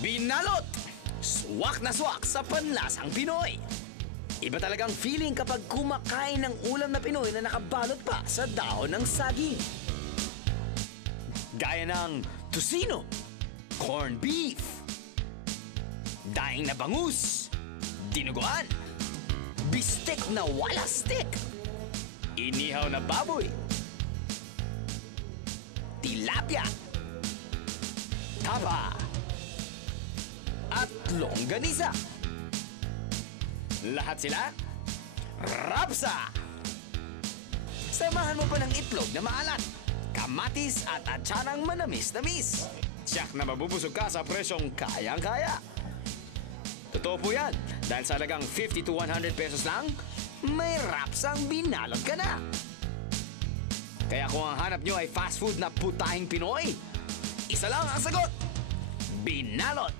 Binalot! Swak na swak sa panlasang Pinoy. Iba talagang feeling kapag kumakain ng ulam na Pinoy na nakabalot pa sa dahon ng saging. Gaya ng tocino, corned beef, daing na bangus, dinuguan, bistek na wala stick, inihaw na baboy, tilapia, taba, at longganisa. Lahat sila, rapsa! Samahan mo pa ng itlog na maalat, kamatis at atsanang manamis-namis. Tiyak na mabubusog ka sa presyong kayang-kaya. Totoo po yan, dahil sa halagang 50 to 100 pesos lang, may rapsang binalot ka na. Kaya kung ang hanap nyo ay fast food na putahing Pinoy, isa lang ang sagot, binalot!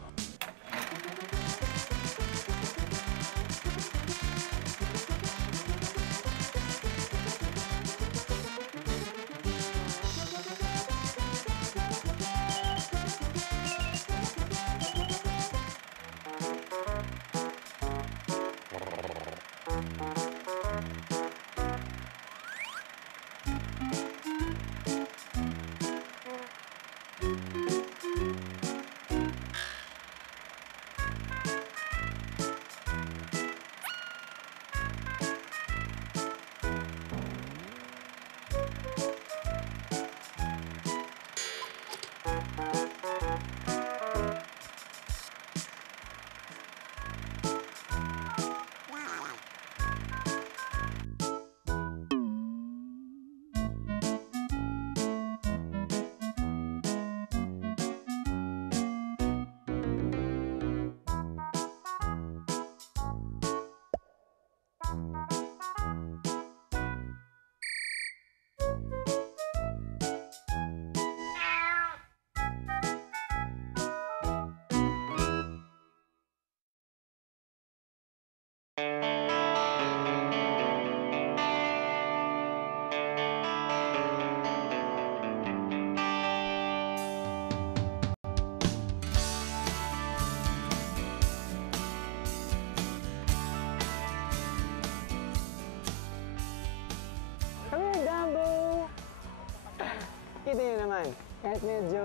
Kita nyo naman, kahit medyo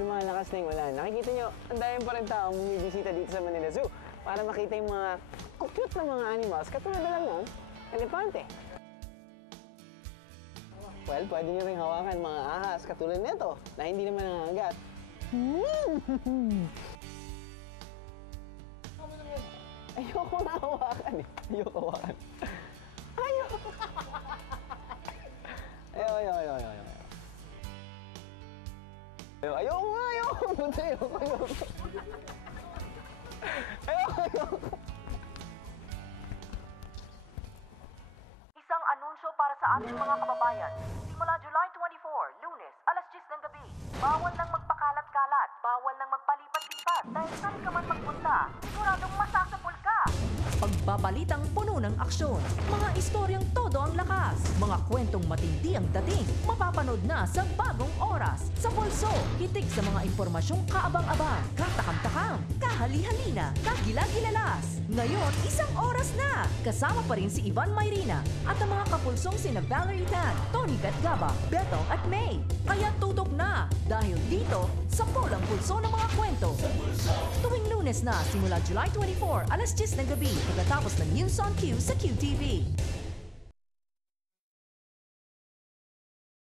lumalakas na yung ulan, nakikita nyo, ang dami pa rin tao bumibisita dito sa Manila Zoo para makita yung mga cute na mga animals, katulad na lang ng elepante. Well, pwede nyo rin hawakan mga ahas, katulad nito, na hindi naman nangangagat. Ayoko na hawakan eh. Ayoko hawakan. Ayoko! Ayoko. Ayoko nga, ayoko. Ayoko. Isang anunsyo para sa ating mga kababayan. Simula July 24, Lunes, alas 10 ng gabi, bawal nang magpakalat-kalat, bawal nang magpalipat-lipat dahil saan ka man magpunta, siguradong masasapul ka. Pagbabalitang puno ng aksyon, mga istoryang todo ang lakas, mga kwentong matindi ang dating, mapapanood na sa bagong oras. Sa Pulso, hitik sa mga impormasyong kaabang-abang, katakam-takam, kahali-halina, kagilagilalas. Ngayon, isang oras na! Kasama pa rin si Ivan Mayrina at ang mga kapulsong sina Valerie Tan, Tony Gatgaba, Beto at May. Kaya tutok na dahil dito sa Pulang Pulso ng mga kwento. Tuwing Lunes na simula July 24, alas 10 ng gabi pagkatapos ng News on Q sa QTV.